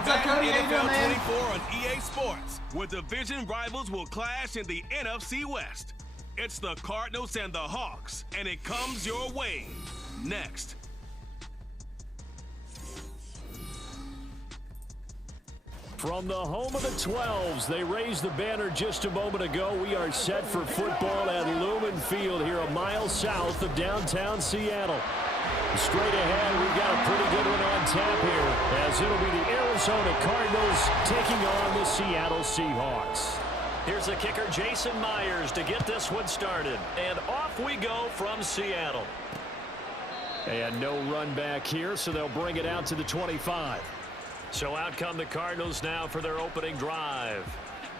What's back up, Cody? NFL 24 on EA Sports, where division rivals will clash in the NFC West. It's the Cardinals and the Hawks, and it comes your way next. From the home of the 12s, they raised the banner just a moment ago. We are set for football at Lumen Field here a mile south of downtown Seattle. Straight ahead, we've got a pretty good one on tap here, as it'll be the Arizona Cardinals taking on the Seattle Seahawks. Here's the kicker, Jason Myers, to get this one started. And off we go from Seattle. And no run back here, so they'll bring it out to the 25. So out come the Cardinals now for their opening drive.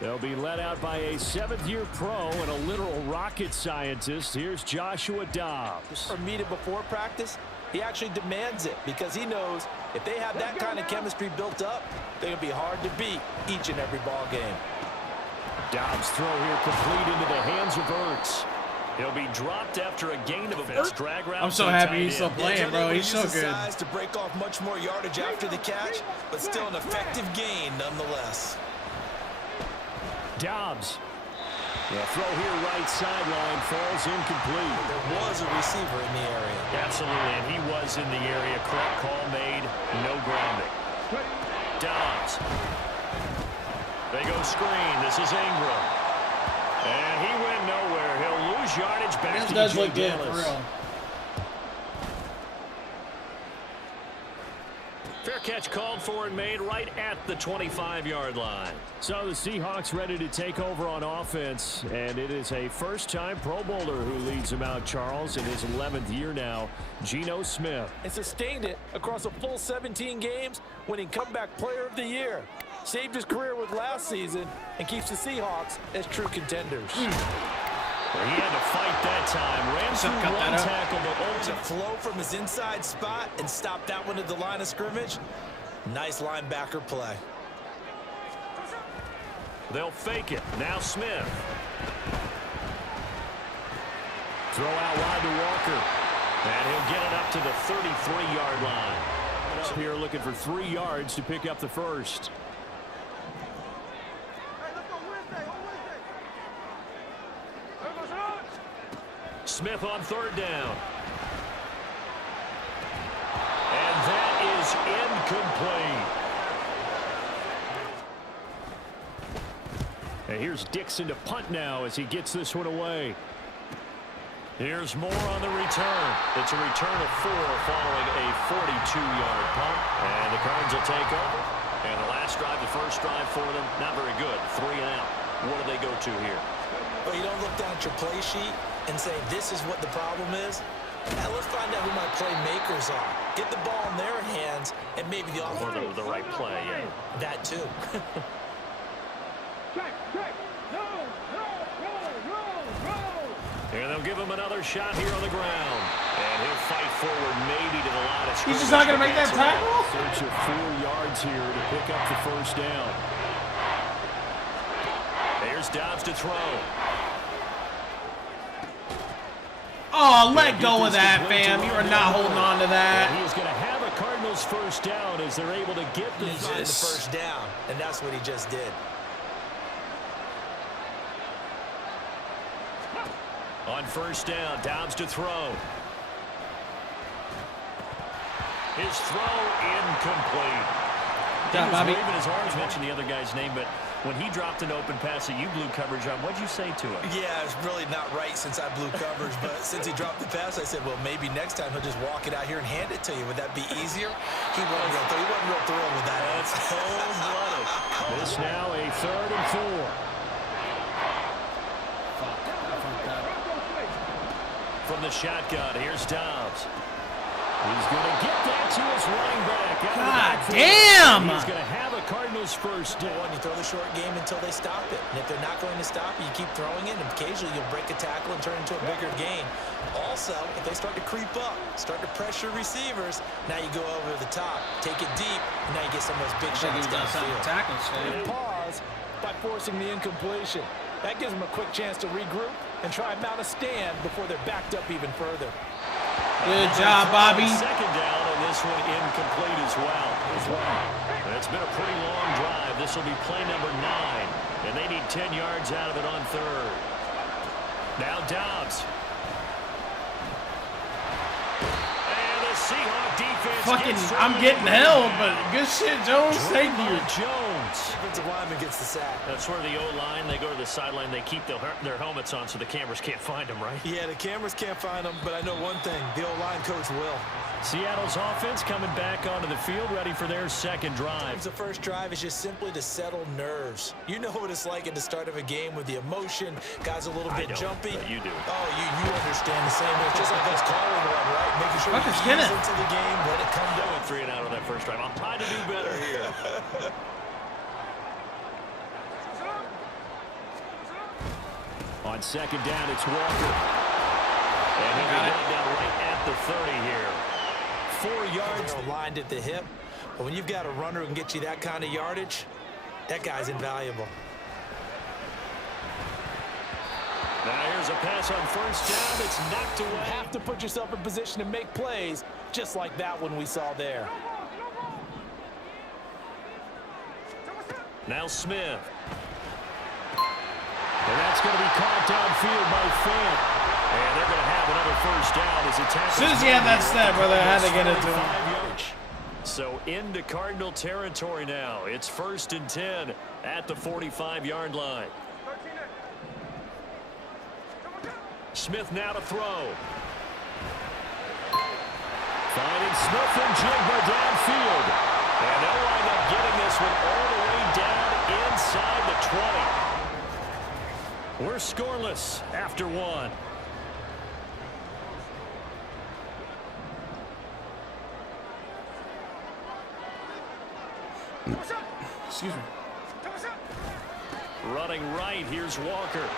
They'll be led out by a 7th-year pro and a literal rocket scientist. Here's Joshua Dobbs. Or meet it before practice, he actually demands it because he knows if they have that kind of chemistry built up, they're going to be hard to beat each and every ball game. Dobbs throw here complete into the hands of Ertz. He'll be dropped after a gain of offense. Drag route. I'm so happy he's still playing, bro. He's so good. Size to break off much more yardage after the catch, but still an effective gain nonetheless. Dobbs. The throw here right sideline falls incomplete. There was a receiver in the area. Absolutely, and he was in the area. Correct call made. No grounding. Dobbs. They go screen. This is Ingram. And he went nowhere. He'll lose yardage back This to does Jay look good, Dallas. for real. Fair catch called for and made right at the 25-yard line. So the Seahawks ready to take over on offense, and it is a first-time Pro Bowler who leads them out, Charles, in his 11th year now, Geno Smith. And sustained it across a full 17 games, winning Comeback Player of the Year. Saved his career with last season and keeps the Seahawks as true contenders. He had to fight that time. Ran through one tackle, but To flow from his inside spot and stop that one at the line of scrimmage. Nice linebacker play. they'll fake it. Now Smith. Throw out wide to Walker. And he'll get it up to the 33-yard line. Here looking for 3 yards to pick up the first. Smith on 3rd down. And that is incomplete. And here's Dixon to punt now as he gets this one away. Here's Moore on the return. It's a return of 4 following a 42-yard punt. And the Cards will take over. And the last drive, the first drive for them, not very good. 3 and out. What do they go to here? But you don't look down at your play sheet and say, this is what the problem is. Now let's find out who my playmakers are. Get the ball in their hands, and maybe the offense. Or the right play, yeah. That too. And they'll give him another shot here on the ground. And he'll fight forward maybe to the line of scrimmage. He's just not going to make that tackle? Search of 4 yards here to pick up the first down. There's Dobbs to throw. Oh, let go of that, fam. You are not holding on to that. And he's going to have a Cardinals first down as they're able to get the first down, and that's what he just did. On first down, Dobbs to throw. His throw incomplete. Yeah, Bobby. Waving his arms, mentioned the other guy's name, but when he dropped an open pass that you blew coverage on, what'd you say to him? Yeah, it's really not right since I blew coverage, but since he dropped the pass, I said, well, maybe next time he'll just walk it out here and hand it to you. Would that be easier? He wasn't real thrilled with that. That's cold-blooded. This now a 3rd and 4. From the shotgun, here's Dobbs. He's going to get that to his running back. God damn! He's going to have a Cardinals first down. You throw the short game until they stop it. And if they're not going to stop it, you keep throwing it, and occasionally you'll break a tackle and turn it into a bigger gain. Also, if they start to creep up, start to pressure receivers, now you go over the top, take it deep, and now you get some of those big shots downfield. Pause by forcing the incompletion. That gives them a quick chance to regroup and try and mount a stand before they're backed up even further. Good job, Bobby. Second down, and this one incomplete as well. It's been a pretty long drive. This will be play number 9, and they need 10 yards out of it on third. Now Dobbs. And the Seahawk defense. Fucking, I'm getting held, but good shit, Jones. Thank you. Jones. Defensive lineman gets the sack. That's where the O-line, they go to the sideline, they keep their helmets on so the cameras can't find them, right? Yeah, the cameras can't find them, but I know one thing. The O-line coach will. Seattle's offense coming back onto the field, ready for their second drive. The first drive is just simply to settle nerves. You know what it's like at the start of a game with the emotion. Guys a little bit jumpy. You do. Oh, you understand the same. It's just like us calling one, right? Making sure you ease into the game, let it come down. 3 and out on that first drive. I'm trying to do better here. On second down, it's Walker. And he'll be down right at the 30 here. 4 yards. Lined at the hip. But when you've got a runner who can get you that kind of yardage, that guy's invaluable. Now here's a pass on first down. It's knocked away. You have to put yourself in position to make plays, just like that one we saw there. Now Smith. And that's going to be caught downfield by Fant. And they're going to have another first down as it tackles. As soon as he had that step, brother, I had to get it to him. So into Cardinal territory now. It's 1st and 10 at the 45-yard line. Smith now to throw. Finding Smith and Jigba downfield. And they'll wind up getting this one all the way down inside the 20. We're scoreless after 1. Excuse me. Running right, here's Walker.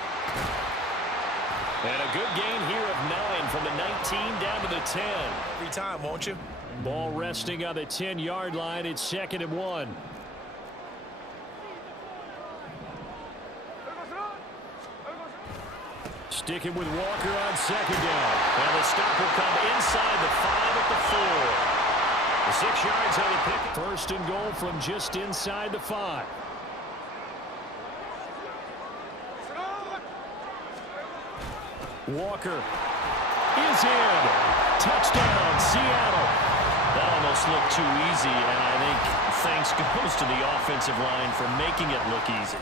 And a good gain here of 9 from the 19 down to the 10. Every time, won't you? Ball resting on the 10-yard line. It's 2nd and 1. Sticking with Walker on second down. And the stop will come inside the 5 at the 4. The 6 yards on the pick. 1st and goal from just inside the 5. Walker is in. Touchdown, Seattle. That almost looked too easy, and I think thanks goes to the offensive line for making it look easy.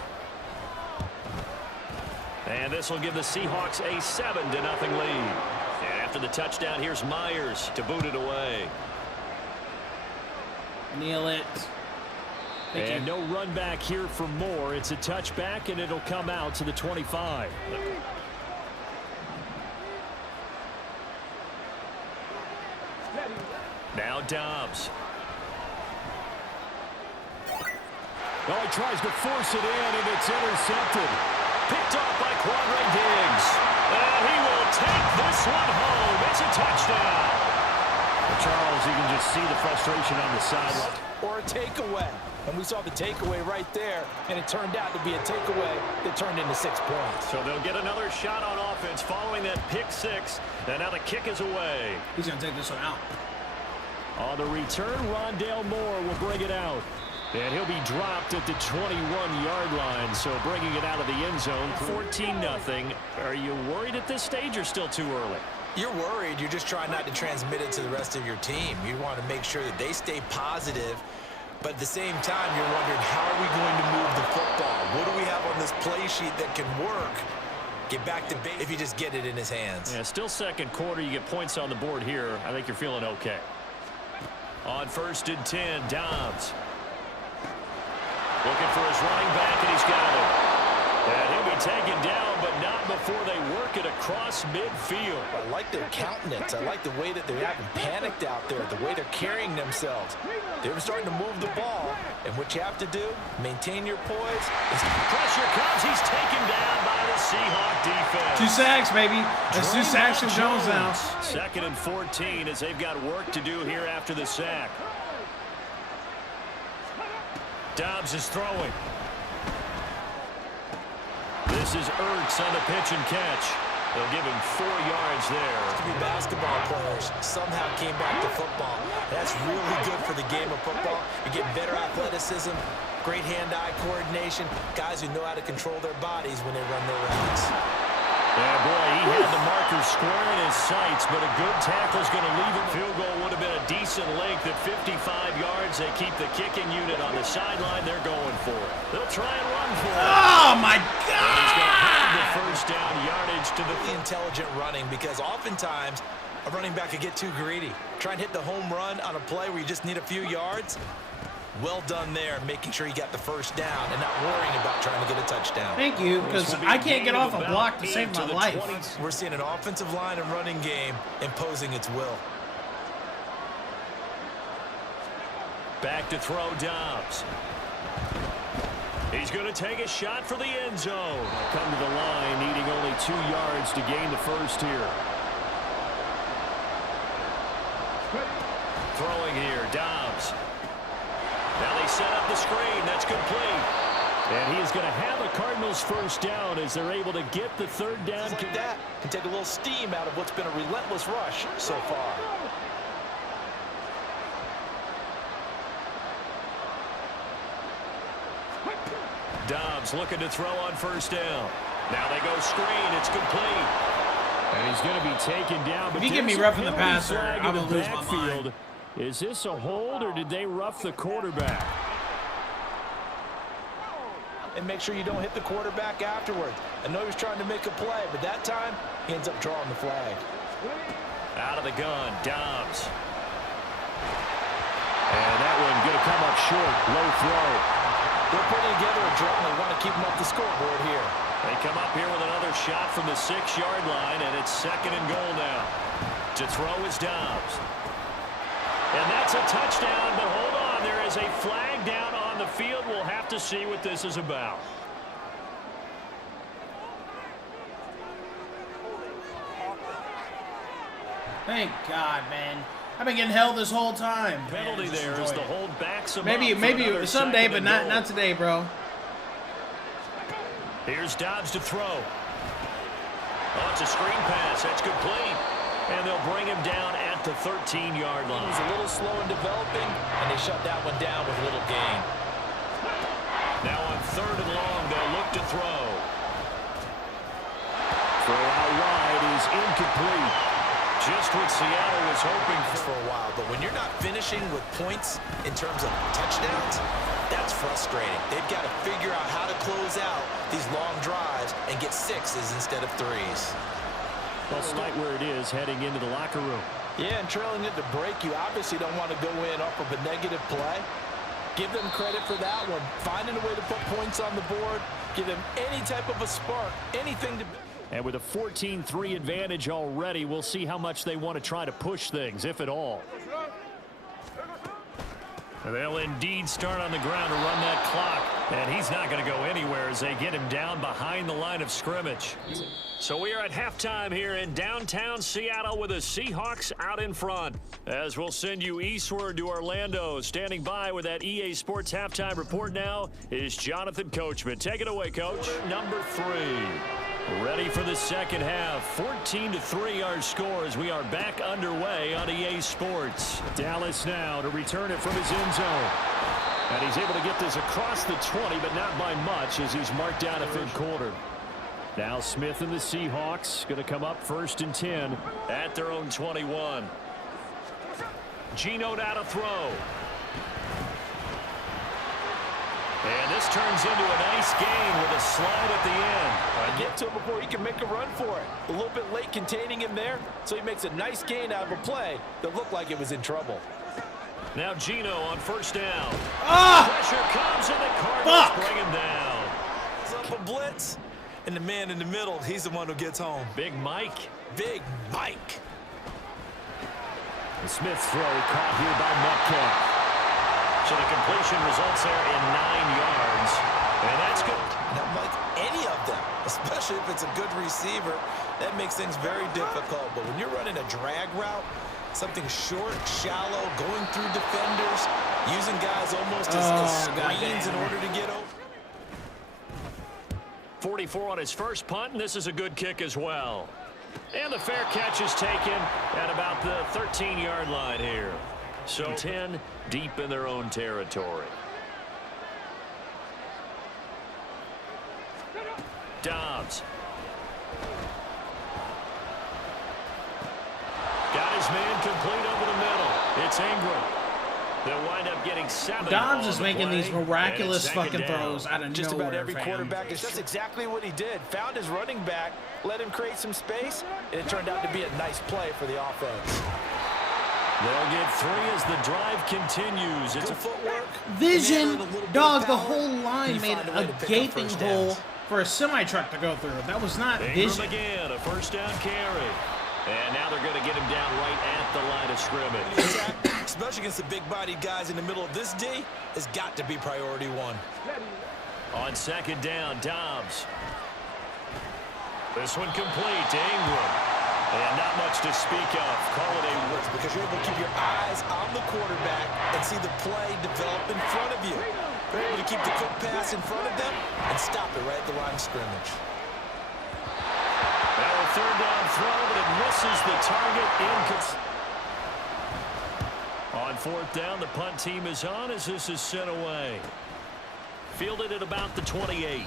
And this will give the Seahawks a 7-0 lead. And after the touchdown, here's Myers to boot it away. Kneel it. And no run back here for more. It's a touchback, and it'll come out to the 25. Now Dobbs. Oh, he tries to force it in, and it's intercepted. Picked off by Quandre Diggs. And he will take this one home. It's a touchdown. Charles, you can just see the frustration on the sideline. Or a takeaway. And we saw the takeaway right there, and it turned out to be a takeaway that turned into 6 points. So they'll get another shot on offense following that pick 6. And now the kick is away. He's going to take this one out. On the return, Rondale Moore will bring it out. And he'll be dropped at the 21-yard line, so bringing it out of the end zone, 14-0. Are you worried at this stage or still too early? You're worried. You're just trying not to transmit it to the rest of your team. You want to make sure that they stay positive, but at the same time, you're wondering, how are we going to move the football? What do we have on this play sheet that can work? Get back to base if you just get it in his hands. Yeah, still second quarter. You get points on the board here. I think you're feeling okay. On 1st and 10, Dobbs. Looking for his running back, and he's got it. And he'll be taken down, but not before they work it across midfield. I like their countenance. I like the way that they haven't panicked out there, the way they're carrying themselves. They're starting to move the ball, and what you have to do, maintain your poise. Pressure comes. He's taken down by the Seahawk defense. 2 sacks, baby. That's 2 sacks from Jones now. 2nd and 14 as they've got work to do here after the sack. Dobbs is throwing. This is Ertz on the pitch and catch. They'll give him 4 yards there. To be basketball players somehow came back to football. That's really good for the game of football. You're getting better athleticism, great hand-eye coordination, guys who know how to control their bodies when they run their routes. Yeah, boy, he had the marker square in his sights, but a good tackle's going to leave him. Field goal would have been a decent length at 55 yards. They keep the kicking unit on the sideline. They're going for it. They'll try and run for it. Oh, my He's going to have the God! first down yardage to the Intelligent running, because oftentimes a running back could get too greedy. Try and hit the home run on a play where you just need a few yards. Well done there, making sure you got the first down and not worrying about trying to get a touchdown. Thank you, because I can't get off a block to save my life. We're seeing an offensive line and running game imposing its will. Back to throw Dobbs. He's going to take a shot for the end zone. Come to the line, needing only 2 yards to gain the first here. Throwing here, Dobbs. Now they set up the screen. That's complete. And he is going to have a Cardinals first down as they're able to get the third down. Like that can take a little steam out of what's been a relentless rush so far. Dobbs looking to throw on first down. Now they go screen. It's complete. And he's going to be taken down. But if you give me roughing the passer, I'm going to lose my mind. Is this a hold, or did they rough the quarterback? And make sure you don't hit the quarterback afterwards. I know he was trying to make a play, but that time he ends up drawing the flag. Out of the gun, Dobbs. And that one going to come up short. Low throw. They're putting together a drill, and they want to keep them up the scoreboard here. They come up here with another shot from the 6-yard line, and it's 2nd and goal now. To throw is Dobbs. And that's a touchdown, but hold on. There is a flag down on the field. We'll have to see what this is about. Thank God, man. I've been getting held this whole time. Penalty there as the hold backs him maybe someday, but not today, bro. Here's Dobbs to throw. Oh, it's a screen pass. That's complete. And they'll bring him down at the 13-yard line. He was a little slow in developing, and they shut that one down with little gain. Now on 3rd and long, they'll look to throw. Throw out wide is incomplete. Just what Seattle was hoping for a while. But when you're not finishing with points in terms of touchdowns, that's frustrating. They've got to figure out how to close out these long drives and get 6s instead of 3s. Well, right where it is, heading into the locker room. Yeah, and trailing it to break, you obviously don't want to go in off of a negative play. Give them credit for that one. Finding a way to put points on the board, give them any type of a spark, anything to... And with a 14-3 advantage already, we'll see how much they want to try to push things, if at all. They'll indeed start on the ground to run that clock. And he's not going to go anywhere as they get him down behind the line of scrimmage. So we are at halftime here in downtown Seattle with the Seahawks out in front. As we'll send you eastward to Orlando. Standing by with that EA Sports halftime report now is Jonathan Coachman. Take it away, Coach. Number 3. Ready for the second half. 14-3 our score as we are back underway on EA Sports. Dallas now to return it from his end zone. And he's able to get this across the 20, but not by much as he's marked down a 3rd quarter. Now Smith and the Seahawks going to come up 1st and 10 at their own 21. Geno out to throw. And this turns into a nice gain with a slide at the end. Get to him before he can make a run for it. A little bit late containing him there, so he makes a nice gain out of a play that looked like it was in trouble. Now Geno on 1st down. Pressure comes and the Cardinals bring him down. It's up a blitz, and the man in the middle, he's the one who gets home. Big Mike. Big Mike. The Smith throw caught here by Metcalf. So the completion results there in 9 yards. And that's good. Now, Mike, any of them, especially if it's a good receiver, that makes things very difficult. But when you're running a drag route, something short, shallow, going through defenders, using guys almost as screens in order to get over. 44 on his first punt, and this is a good kick as well. And the fair catch is taken at about the 13-yard line here. So 10 deep in their own territory. Dobbs. Got his man complete over the middle. It's Ingram. They'll wind up getting 7. Dobbs is making play, these miraculous fucking down. throws out of Just nowhere, about every fam. quarterback is just exactly what he did. Found his running back, let him create some space, and it turned out to be a nice play for the offense. They'll get 3 as the drive continues. It's Good footwork. Vision, and a little bit dog, of the power. whole line You made find a way a to pick up gaping first hole downs. for a semi-truck to go through. That was not Ingram vision. again, a first down carry. And now they're going to get him down right at the line of scrimmage. Especially against the big-bodied guys in the middle of this D, has got to be priority 1. On second down, Dobbs. This one complete to Ingram. And not much to speak of. Call it a work. Because you're able to keep your eyes on the quarterback and see the play develop in front of you. You're able to keep the quick pass in front of them and stop it right at the line of scrimmage. Now a third down throw, but it misses the target. On fourth down, the punt team is on as this is sent away. Fielded at about the 28. 43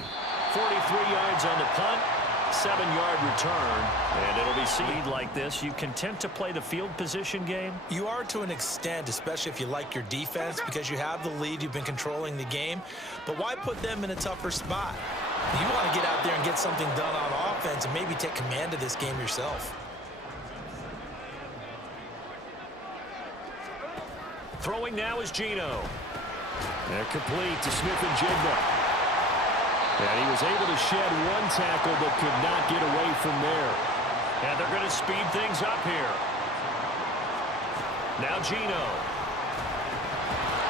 yards on the punt. 7-yard return, and it'll be seed like this. You content to play the field position game? You are to an extent, especially if you like your defense, because you have the lead, you've been controlling the game. But why put them in a tougher spot? You want to get out there and get something done on offense and maybe take command of this game yourself. Throwing now is Geno. They're complete to Smith-Njigba. And he was able to shed one tackle but could not get away from there. And they're going to speed things up here. Now Geno.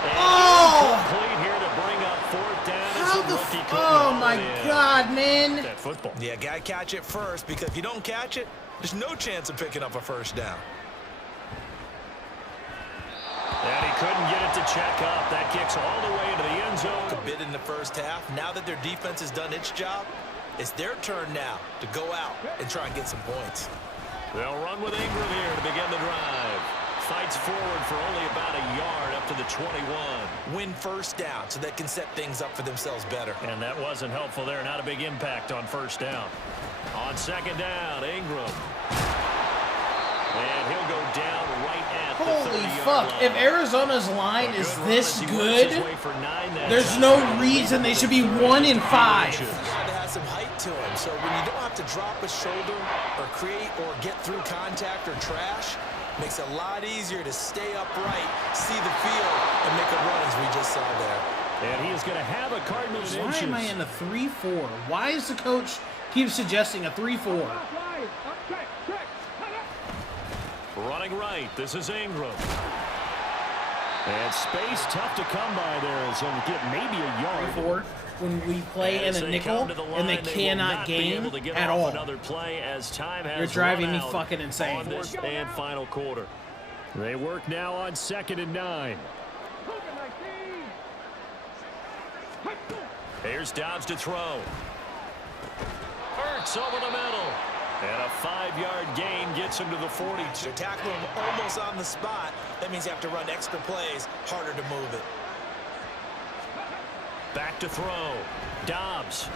And complete here to bring up fourth down. How the oh my God, man. That football. Yeah, got to catch it first, because if you don't catch it, there's no chance of picking up a first down. And he couldn't get it to check up. That kicks all the way into the end zone. A bit in the first half. Now that their defense has done its job, it's their turn now to go out and try and get some points. They'll run with Ingram here to begin the drive. Fights forward for only about a yard up to the 21. Win first down so they can set things up for themselves better. And that wasn't helpful there. Not a big impact on first down. On second down, Ingram. And he'll go down right at the 30-yard Holy fuck. line. If Arizona's line is this good, there's no reason they should be 1-5. He had to have some height to him. So when you don't have to drop a shoulder or create or get through contact or trash, makes it a lot easier to stay upright, see the field, and make a run as we just saw there. And he is going to have a Cardinals Why inches. am I in a 3-4? Why is the coach keep suggesting a 3-4? Running right, this is Ingram. And space tough to come by there as he'll get maybe a yard. 3-4 when we play in a nickel and they cannot gain at all. Another play as time has You're driving me run out fucking insane. on this and final quarter. They work now on 2nd and 9. Here's Dobbs to throw. Hurts over the middle. And a 5-yard gain gets him to the 40. So tackle him almost on the spot. That means you have to run extra plays, harder to move it. Back to throw. Dobbs.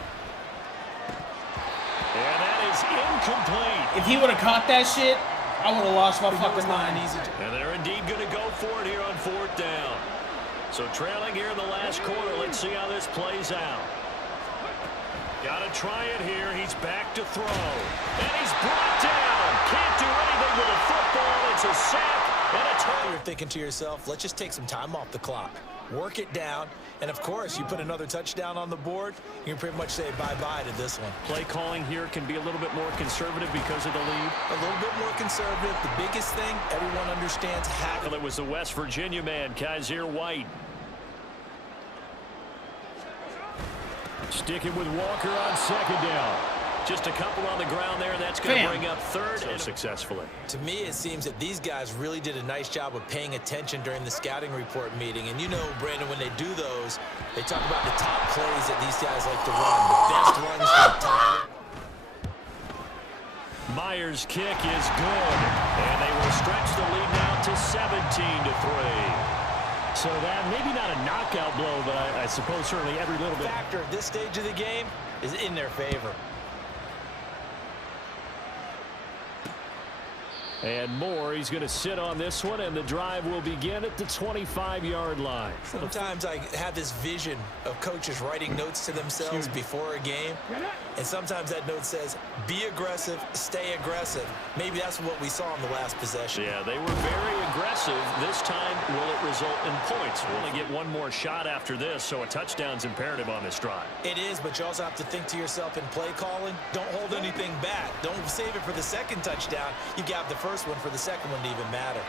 And that is incomplete. If he would have caught that shit, I would have lost my fucking mind. And they're indeed going to go for it here on fourth down. So trailing here in the last quarter. Let's see how this plays out. Got to try it here. He's back to throw. And he's brought down. Can't do anything with a football. It's a sack and a turn. You're thinking to yourself, let's just take some time off the clock. Work it down. And, of course, you put another touchdown on the board, you can pretty much say bye-bye to this one. Play calling here can be a little bit more conservative because of the lead. A little bit more conservative. The biggest thing, everyone understands how. Well, it was the West Virginia man, Kaiser White. Sticking with Walker on second down. Just a couple on the ground there, and that's going to bring up third and successfully. To me, it seems that these guys really did a nice job of paying attention during the scouting report meeting. And you know, Brandon, when they do those, they talk about the top plays that these guys like to run, the best runs from the top. Myers' kick is good, and they will stretch the lead now to 17-3. So that maybe not a knockout blow, but I suppose certainly every little bit. Factor at this stage of the game is in their favor. And Moore, he's going to sit on this one, and the drive will begin at the 25-yard line. Sometimes I have this vision of coaches writing notes to themselves before a game, and sometimes that note says, be aggressive, stay aggressive. Maybe that's what we saw in the last possession. Yeah, they were very aggressive. This time, will it result in points? We'll only get one more shot after this, so a touchdown's imperative on this drive. It is, but you also have to think to yourself in play calling, don't hold anything back. Don't save it for the second touchdown. You got the first one for the second one to even matter.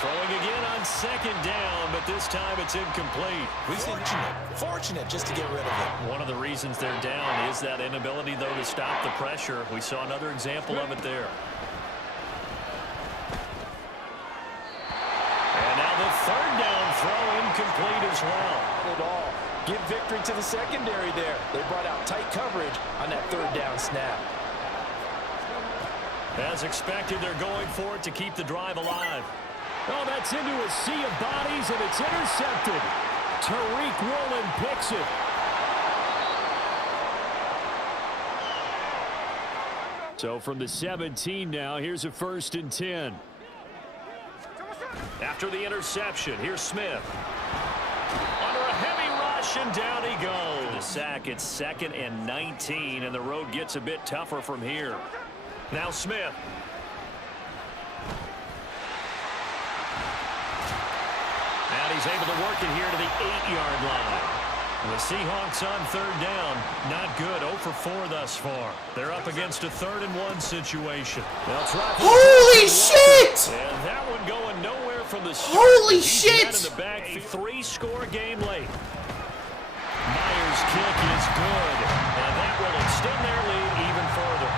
Throwing again on second down, but this time it's incomplete. Fortunate just to get rid of it. One of the reasons they're down is that inability, though, to stop the pressure. We saw another example of it there. And now the third down throw incomplete as well. At all. Give victory to the secondary there. They brought out tight coverage on that third down snap. As expected, they're going for it to keep the drive alive. Oh, that's into a sea of bodies, and it's intercepted. Tariq Woolen picks it. So from the 17 now, here's a 1st and 10. After the interception, here's Smith. Under a heavy rush, and down he goes. The sack, it's 2nd and 19, and the road gets a bit tougher from here. Now Smith. And he's able to work it here to the 8-yard line. The Seahawks on 3rd down. Not good. 0 for 4 thus far. They're up against a 3rd and 1 situation. Holy shit! And that one going nowhere from the start. Holy shit! In the back, a 3-score game late. Myers' kick is good. And that will extend their lead even further.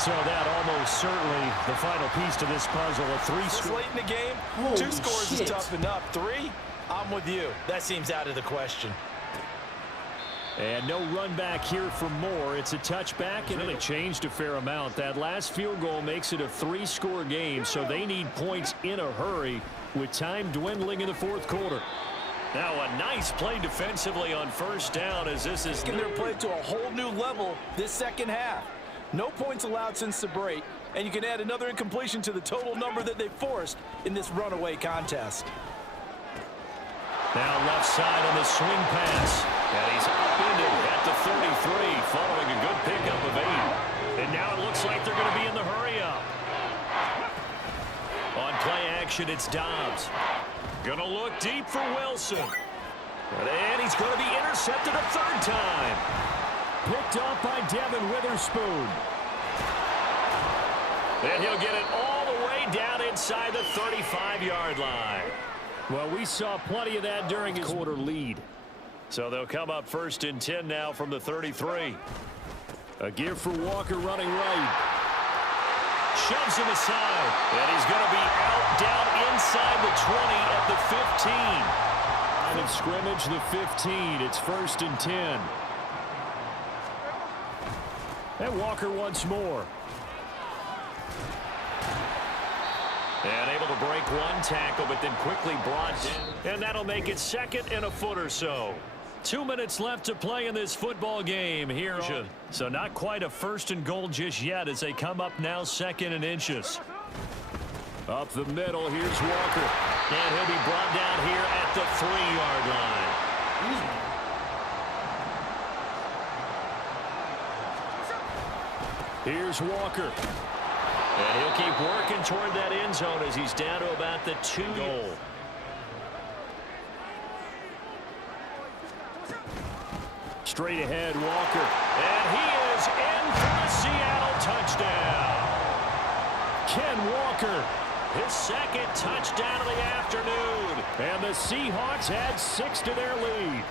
So that almost certainly the final piece to this puzzle. A 3-score. Late in the game, Holy 2 scores shit. is tough enough. 3, I'm with you. That seems out of the question. And no run back here for Moore. It's a touchback, and really changed a fair amount. That last field goal makes it a 3-score game, so they need points in a hurry with time dwindling in the 4th quarter. Now a nice play defensively on 1st down as this is Taking their play to a whole new level this second half. No points allowed since the break, and you can add another incompletion to the total number that they forced in this runaway contest. Now left side on the swing pass. And he's upended at the 33 following a good pickup of 8. And now it looks like they're going to be in the hurry up. On play action, it's Dobbs. Going to look deep for Wilson. And he's going to be intercepted a 3rd time. Picked off by Devin Witherspoon. And he'll get it all the way down inside the 35-yard line. Well, we saw plenty of that during his quarter lead. So they'll come up 1st and 10 now from the 33. A give for Walker running right. Shoves him aside. And he's going to be out down inside the 20 at the 15. Line of scrimmage, the 15. It's 1st and 10. And Walker once more. And able to break one tackle, but then quickly brought in. And that'll make it 2nd and a foot or so. 2 minutes left to play in this football game here. So not quite a 1st and goal just yet as they come up now 2nd and inches. Up the middle, here's Walker. And he'll be brought down here at the 3-yard line. Here's Walker. And he'll keep working toward that end zone as he's down to about the 2-goal. Straight ahead, Walker. And he is in for the Seattle touchdown. Ken Walker, his 2nd touchdown of the afternoon. And the Seahawks add 6 to their lead.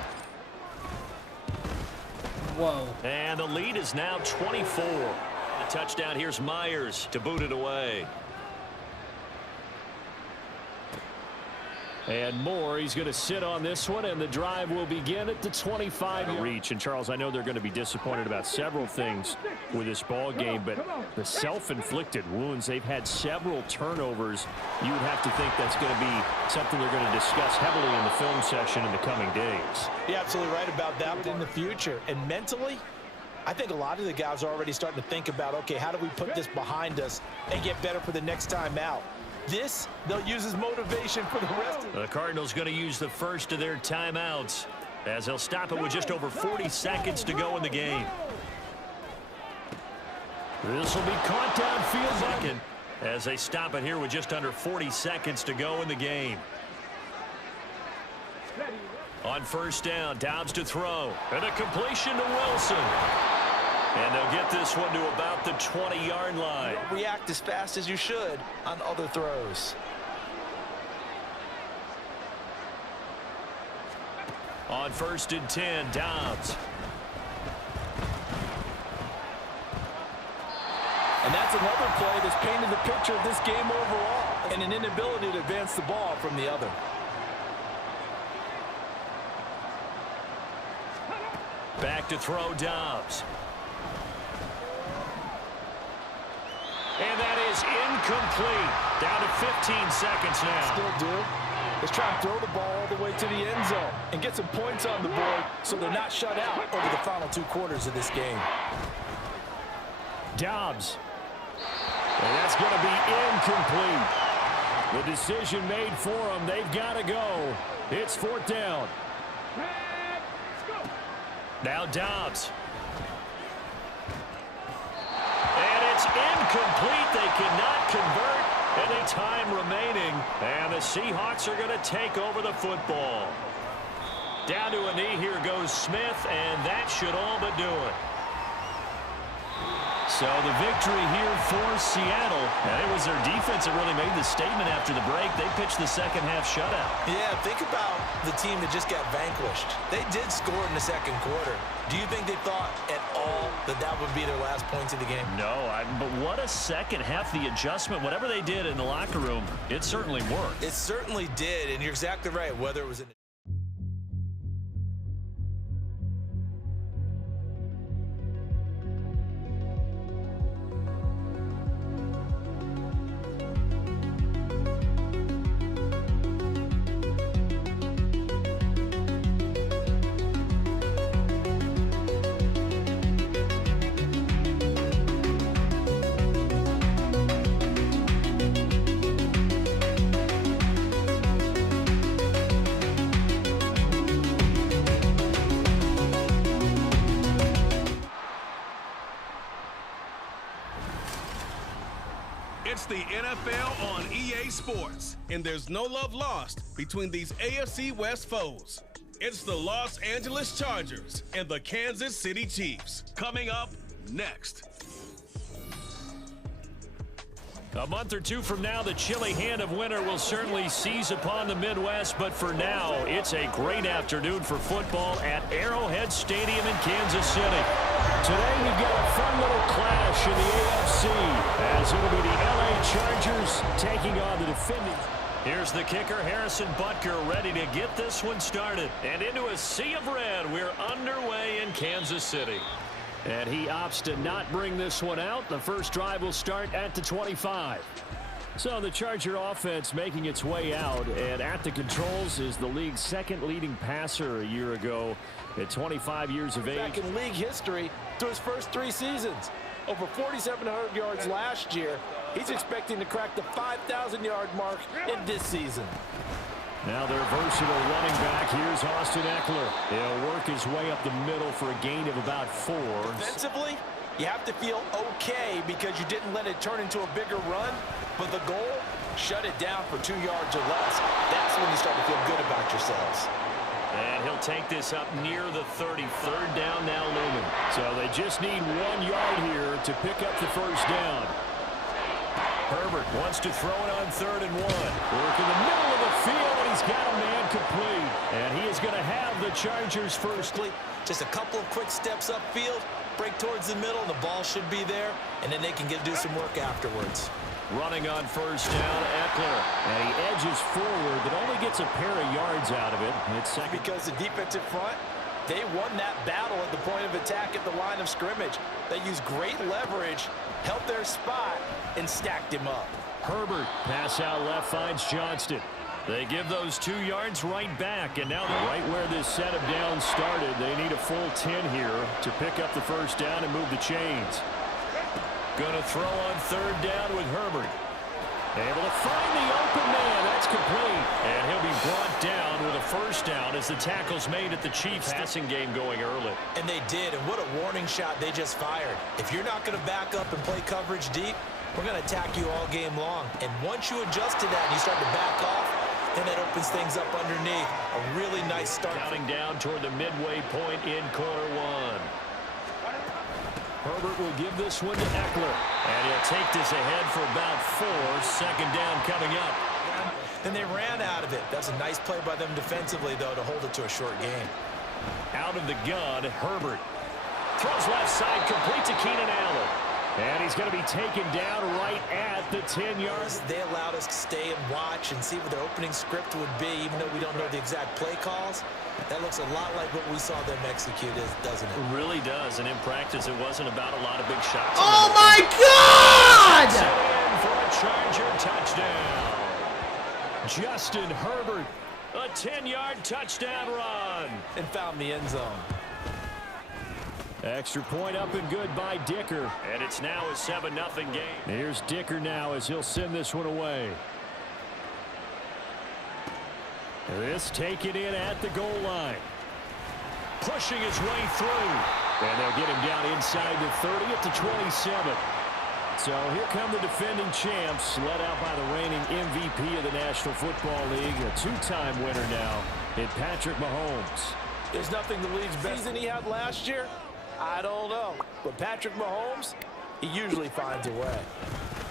Whoa. And the lead is now 24. The touchdown, here's Myers to boot it away. And Moore, he's going to sit on this one, and the drive will begin at the 25 reach. And Charles, I know they're going to be disappointed about several things with this ball game, but the self-inflicted wounds, they've had several turnovers. You would have to think that's going to be something they're going to discuss heavily in the film session in the coming days. You're absolutely right about that, but in the future. And mentally, I think a lot of the guys are already starting to think about, okay, how do we put this behind us and get better for the next time out? This, they'll use as motivation for the rest of The Cardinals going to use the first of their timeouts as they'll stop it with just over 40 seconds to go in the game. This will be caught downfield second as they stop it here with just under 40 seconds to go in the game. On first down, Dobbs to throw, and a completion to Wilson. And they'll get this one to about the 20-yard line. react as fast as you should on other throws. On first and 10, Dobbs. And that's another play that's painted the picture of this game overall, and an inability to advance the ball from the other. Back to throw, Dobbs. And that is incomplete. Down to 15 seconds now. Still do. Let's try and throw the ball all the way to the end zone and get some points on the board so they're not shut out over the final 2 quarters of this game. Dobbs. And that's going to be incomplete. The decision made for them. They've got to go. It's 4th down. Now Dobbs. And it's incomplete. They cannot convert. Any time remaining. And the Seahawks are going to take over the football. Down to a knee. Here goes Smith. And that should all but do it. So the victory here for Seattle. And it was their defense that really made the statement after the break. They pitched the second half shutout. Yeah, think about the team that just got vanquished. They did score in the second quarter. Do you think they thought at all that that would be their last points of the game? No, but what a second half. The adjustment, whatever they did in the locker room, it certainly worked. It certainly did, and you're exactly right. Whether it was in It's the NFL on EA Sports, and there's no love lost between these AFC West foes. It's the Los Angeles Chargers and the Kansas City Chiefs. Coming up next. A month or two from now, the chilly hand of winter will certainly seize upon the Midwest, but for now, it's a great afternoon for football at Arrowhead Stadium in Kansas City. Today, we've got a fun little clash in the AFC, as it'll be the LA Chargers taking on the defending. Here's the kicker, Harrison Butker, ready to get this one started. And into a sea of red, we're underway in Kansas City. And he opts to not bring this one out. The first drive will start at the 25. So the Charger offense making its way out, and at the controls is the league's second leading passer a year ago at 25 years of age. Back in league history to his first 3 seasons. Over 4,700 yards last year. He's expecting to crack the 5,000-yard mark in this season. Now their versatile running back, here's Austin Eckler. He'll work his way up the middle for a gain of about 4. Defensively, you have to feel okay because you didn't let it turn into a bigger run, but the goal, shut it down for 2 yards or less. That's when you start to feel good about yourselves. And he'll take this up near the 30. 3rd down now looming. So they just need 1 yard here to pick up the first down. Herbert wants to throw it on 3rd and 1. Work in the middle of the field, and he's got a man complete. And he is going to have the Chargers first. Just a couple of quick steps upfield, break towards the middle, and the ball should be there, and then they can do some work afterwards. Running on 1st down, Eckler. And he edges forward, but only gets a pair of yards out of it. It's second. Because the defensive front, they won that battle at the point of attack at the line of scrimmage. They used great leverage, held their spot, and stacked him up. Herbert, pass out left, finds Johnston. They give those 2 yards right back, and now they're right where this set of downs started. They need a full 10 here to pick up the 1st down and move the chains. Gonna throw on 3rd down with Herbert. Able to find the open man. That's complete. And he'll be brought down with a 1st down as the tackle's made at the Chiefs. Passing game going early. And they did, and what a warning shot they just fired. If you're not going to back up and play coverage deep, we're going to attack you all game long. And once you adjust to that and you start to back off, then that opens things up underneath. A really nice start. Counting down toward the midway point in quarter 1. Herbert will give this one to Eckler. And he'll take this ahead for about 4. 2nd down coming up. Then they ran out of it. That's a nice play by them defensively, though, to hold it to a short game. Out of the gun, Herbert. Throws left side, complete to Keenan Allen. And he's going to be taken down right at the 10 yards. They allowed us to stay and watch and see what their opening script would be, even though we don't know the exact play calls. That looks a lot like what we saw them execute, doesn't it? It really does. And in practice, it wasn't about a lot of big shots. Oh, my God! In for a Charger touchdown. Justin Herbert, a 10-yard touchdown run. And found the end zone. Extra point up and good by Dicker. And it's now a 7-0 game. Here's Dicker now as he'll send this one away. This taken in at the goal line. Pushing his way through. And they'll get him down inside the 30 at the 27. So here come the defending champs, led out by the reigning MVP of the National Football League, a 2-time winner now in Patrick Mahomes. There's nothing the league's best season he had last year. I don't know. But Patrick Mahomes, he usually finds a way.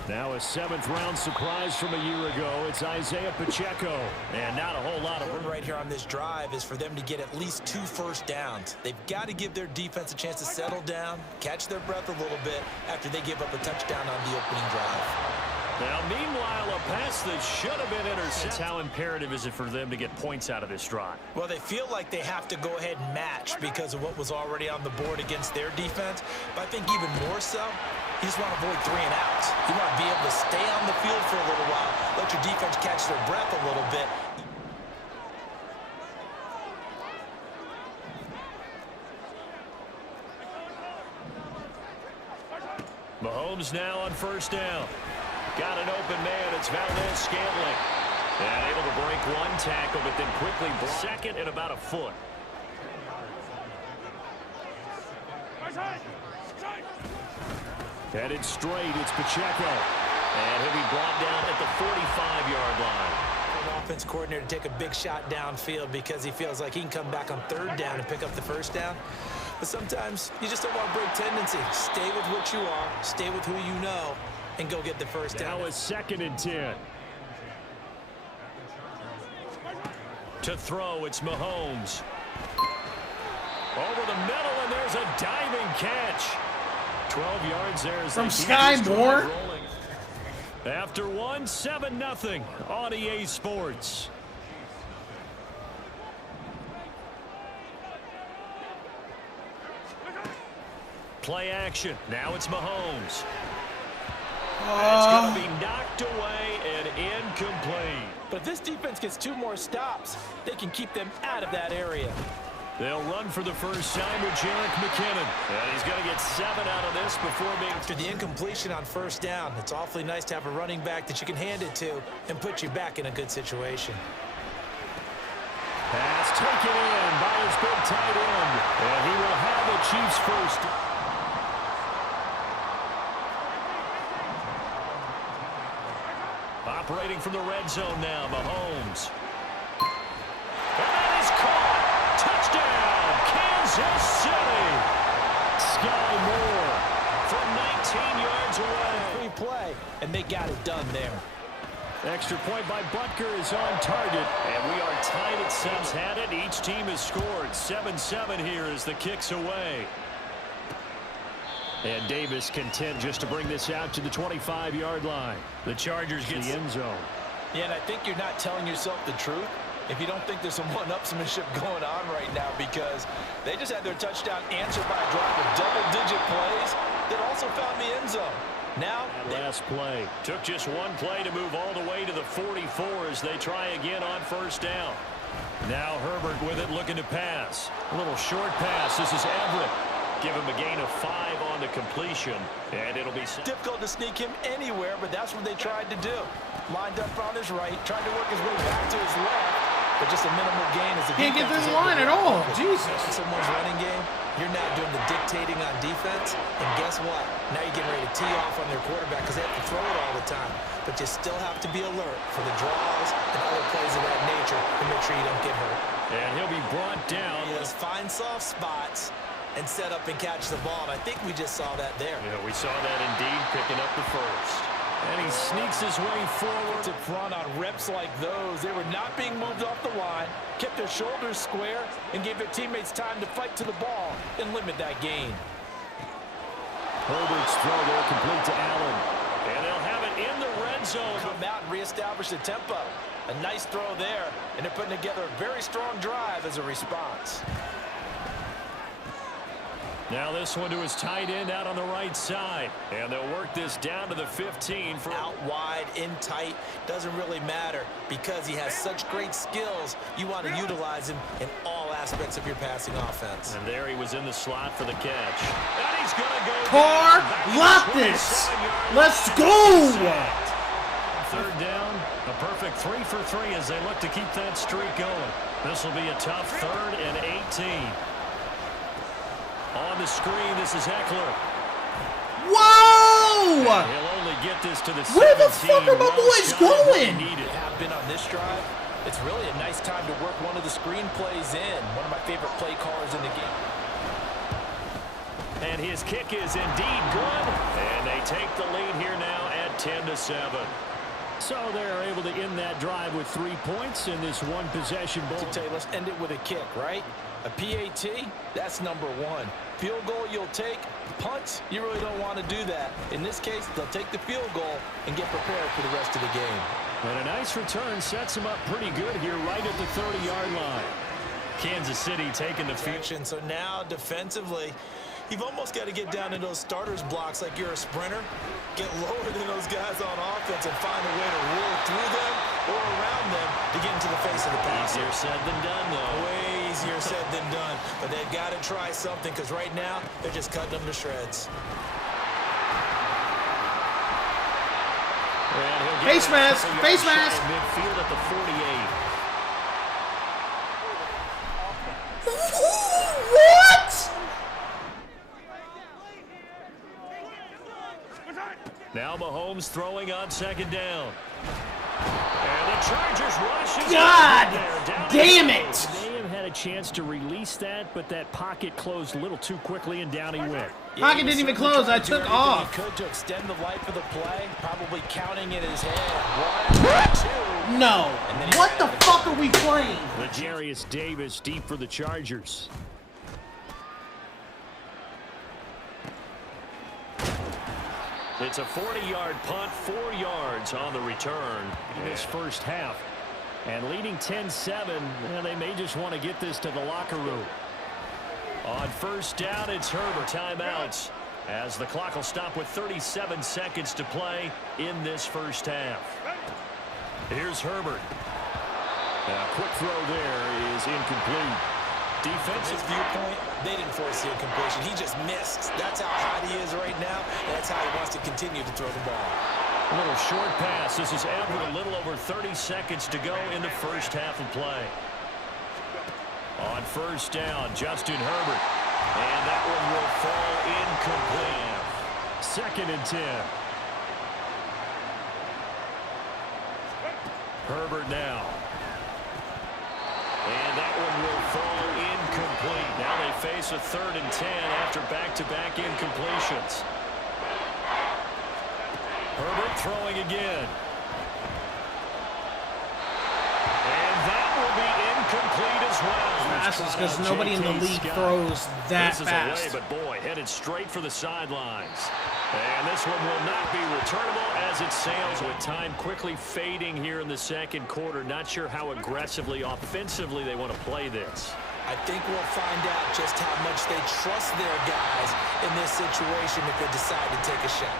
Now a 7th-round surprise from a year ago. It's Isaiah Pacheco. And not a whole lot of room right here on this drive is for them to get at least 2 first downs. They've got to give their defense a chance to settle down, catch their breath a little bit after they give up a touchdown on the opening drive. Now, meanwhile, a pass that should have been intercepted. How imperative is it for them to get points out of this drive? Well, they feel like they have to go ahead and match because of what was already on the board against their defense. But I think even more so, you just want to avoid 3 and outs. You want to be able to stay on the field for a little while, let your defense catch their breath a little bit. Mahomes now on 1st down. Got an open man. It's Valdez-Scantling. And able to break 1 tackle, but then quickly second and about a foot. Headed straight, it's Pacheco. And he'll be brought down at the 45-yard line. An offense coordinator to take a big shot downfield because he feels like he can come back on 3rd down and pick up the 1st down. But sometimes you just don't want to break tendency. Stay with what you are, stay with who you know, and go get the 1st down. Now a 2nd and 10. To throw, it's Mahomes. Over the middle, and there's a diving catch. 12 yards there. From Sky Moore. After 1, 7-0 on EA Sports. Play action. Now it's Mahomes. That's going to be knocked away and incomplete. But if this defense gets 2 more stops, they can keep them out of that area. They'll run for the first time with Jerick McKinnon. And he's going to get 7 out of this before being... After the incompletion on 1st down, it's awfully nice to have a running back that you can hand it to and put you back in a good situation. Pass taken in by his big tight end. And he will have the Chiefs first. Operating from the red zone now, Mahomes. And that is caught. Touchdown, Kansas City. Sky Moore from 19 yards away. Free play, and they got it done there. Extra point by Butker is on target. And we are tied at 7. Had it. Each team has scored. 7-7 here as the kick's away. And Davis content just to bring this out to the 25-yard line. The Chargers get the end zone. Yeah, and I think you're not telling yourself the truth if you don't think there's some one-upsmanship going on right now, because they just had their touchdown answered by a drive of double-digit plays that also found the end zone. Now, last play. Took just one play to move all the way to the 44 as they try again on first down. Now Herbert with it, looking to pass. A little short pass. This is Everett. Give him a gain of 5 on the completion, and it'll be difficult to sneak him anywhere, but that's what they tried to do. Lined up on his right, tried to work his way back to his left, but just a minimal gain as the can't get through the line at all. Jesus. Someone's running game, you're not doing the dictating on defense, and guess what? Now you're getting ready to tee off on their quarterback because they have to throw it all the time. But you still have to be alert for the draws and other plays of that nature to make sure you don't get hurt. And he'll be brought down. Yes, find soft spots and set up and catch the ball. And I think we just saw that there. Yeah, we saw that indeed, picking up the first. And he sneaks his way forward to front on reps like those. They were not being moved off the line, kept their shoulders square, and gave their teammates time to fight to the ball and limit that gain. Herbert's throw there complete to Allen. And they'll have it in the red zone. Come out and reestablish the tempo. A nice throw there, and they're putting together a very strong drive as a response. Now this one to his tight end out on the right side. And they'll work this down to the 15. For out wide, in tight, doesn't really matter because he has such great skills. You want to utilize him in all aspects of your passing offense. And there he was in the slot for the catch. And he's going to go Car, lock this. Let's go. Third down, a perfect 3 for 3 as they look to keep that streak going. This will be a tough 3rd and 18. On the screen, this is Eckler. Whoa! And he'll only get this to the 17. Where the fuck are my boys going? Have been on this drive. It's really a nice time to work one of the screen plays in. One of my favorite play callers in the game. And his kick is indeed good. And they take the lead here now at 10-7. So they're able to end that drive with 3 points in this one-possession ball. To tell you, let's end it with a kick, right? A PAT, that's number 1. Field goal you'll take. Punts, you really don't want to do that. In this case, they'll take the field goal and get prepared for the rest of the game. And a nice return sets them up pretty good here right at the 30-yard line. Kansas City taking the field. So now defensively, you've almost got to get down in those starters blocks like you're a sprinter. Get lower than those guys on offense and find a way to roll through them or around them to get into the face of the pass. Easier said than done, though. Way easier said than done. But they've got to try something because right now they're just cutting them to shreds. Face mask! Face mask! Midfield at the 48. What? Now Mahomes throwing on 2nd down. And the Chargers rush. God damn it! They have had a chance to release that, but that pocket closed a little too quickly, and down he went. Pocket didn't even close. I took off. He could to extend the life of the play, probably counting in his head. 1, 2. No. What the fuck are we playing? L'Jarius Davis deep for the Chargers. It's a 40-yard punt, 4 yards on the return in this first half. And leading 10-7, they may just want to get this to the locker room. On first down, it's Herbert. Timeouts as the clock will stop with 37 seconds to play in this first half. Here's Herbert. A quick throw there is incomplete. Defensive viewpoint, they didn't force the incompletion. He just missed. That's how hot he is right now, and that's how he wants to continue to throw the ball. A little short pass. This is Everett. A little over 30 seconds to go in the first half of play. On first down, Justin Herbert. And that one will fall incomplete. 2nd and 10. Herbert now. And that one will fall incomplete. Now they face a 3rd and 10 after back-to-back incompletions. Herbert throwing again. And that will be incomplete as well. Fastest because nobody in the league throws that fast. Away, but boy, headed straight for the sidelines. And this one will not be returnable as it sails with time quickly fading here in the second quarter. Not sure how aggressively, offensively they want to play this. I think we'll find out just how much they trust their guys in this situation if they decide to take a shot.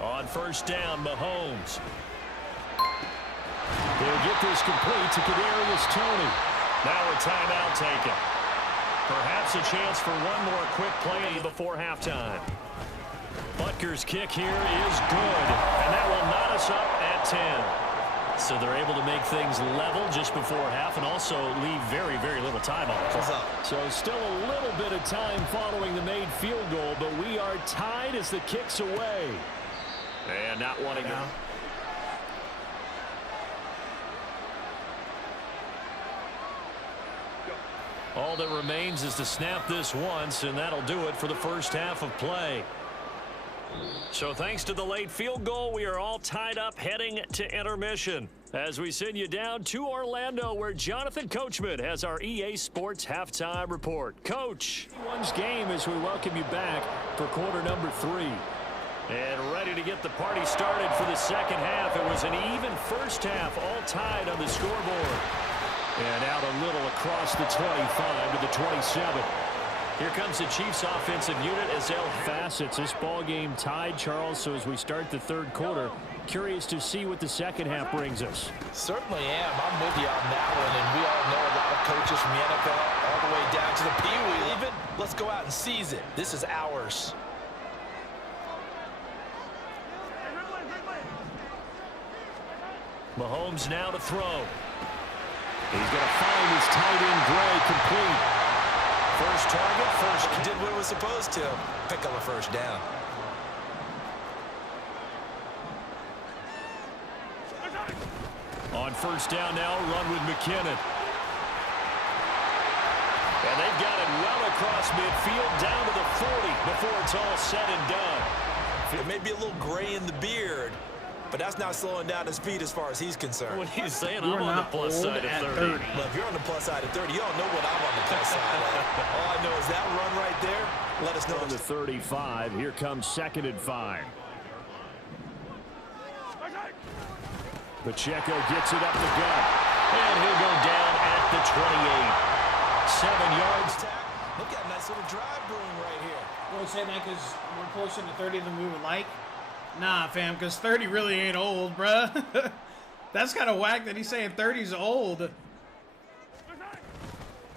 On first down, Mahomes. They'll get this complete to Kadarius Toney. Now a timeout taken. Perhaps a chance for one more quick play before halftime. Butker's kick here is good, and that will knot us up at 10. So they're able to make things level just before half and also leave very, very little time on the clock. So still a little bit of time following the made field goal, but we are tied as the kick's away. And not wanting to... All that remains is to snap this once, and that'll do it for the first half of play. So thanks to the late field goal, we are all tied up heading to intermission. As we send you down to Orlando, where Jonathan Coachman has our EA Sports halftime report. Coach, one's game as we welcome you back for quarter number 3. And ready to get the party started for the second half. It was an even first half, all tied on the scoreboard. And out a little across the 25 to the 27. Here comes the Chiefs offensive unit as they'll facets. This ball game tied, Charles, so as we start the third quarter, curious to see what the second half brings us. Certainly am. I'm with you on that one, and we all know a lot of coaches from the NFL all the way down to the Pee-wee even. Let's go out and seize it. This is ours. Mahomes now to throw. He's going to find his tight end Gray complete. First target, first. Did what it was supposed to. Pick up a first down. On first down now, run with McKinnon. And they've got it well across midfield, down to the 40 before it's all said and done. It may be a little gray in the beard, but that's not slowing down his speed as far as he's concerned. What he's saying, I'm on the plus side of 30. Well, if you're on the plus side of 30, you don't know what I'm on the plus side of. All I know is that run right there. Let us know. On the 35, here comes 2nd and 5. Pacheco gets it up the gut, and he'll go down at the 28. 7 yards. Look at a nice little drive brewing right here. You want to say that because we're closer to 30 than we would like? Nah, fam, because 30 really ain't old, bruh. That's kind of whack that he's saying 30's old.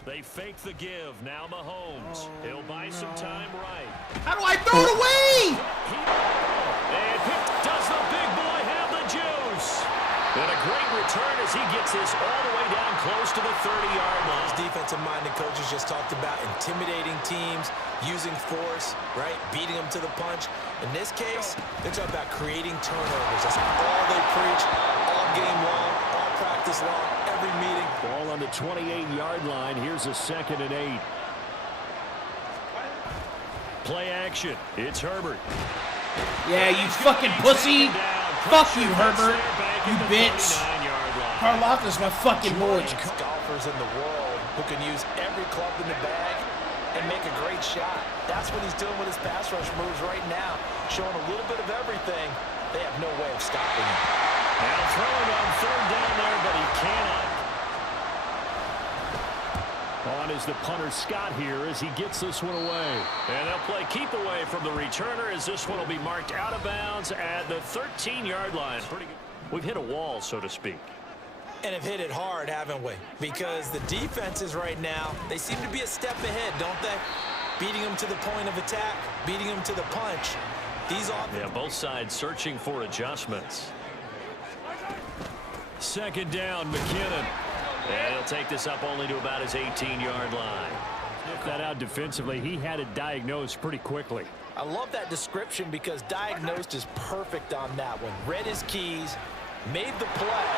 They fake the give. Now Mahomes. He'll buy some time right. How do I throw it away? And does the big boy have the juice? And a great return as he gets this all the way down close to the 30-yard line. Those defensive-minded coaches just talked about intimidating teams, using force, right? Beating them to the punch. In this case, they're talking about creating turnovers. That's all they preach, all game long, all practice long, every meeting. Ball on the 28-yard line. Here's a 2nd and 8. Play action. It's Herbert. Yeah, you fucking pussy. Fuck you, Herbert. You bitch. Karloff my fucking boy. Golfers in the world who can use every club in the bag and make a great shot. That's what he's doing with his pass rush moves right now. Showing a little bit of everything. They have no way of stopping him. Now throwing on 3rd down there, but he cannot. On is the punter Scott here as he gets this one away. And they'll play keep away from the returner as this one will be marked out of bounds at the 13-yard line. Pretty good. We've hit a wall, so to speak. And have hit it hard, haven't we? Because the defenses right now, they seem to be a step ahead, don't they? Beating them to the point of attack, beating them to the punch. Yeah, both sides searching for adjustments. 2nd down, McKinnon. And he'll take this up only to about his 18-yard line. Sniff that out defensively. He had it diagnosed pretty quickly. I love that description because diagnosed is perfect on that one. Read his keys, made the play,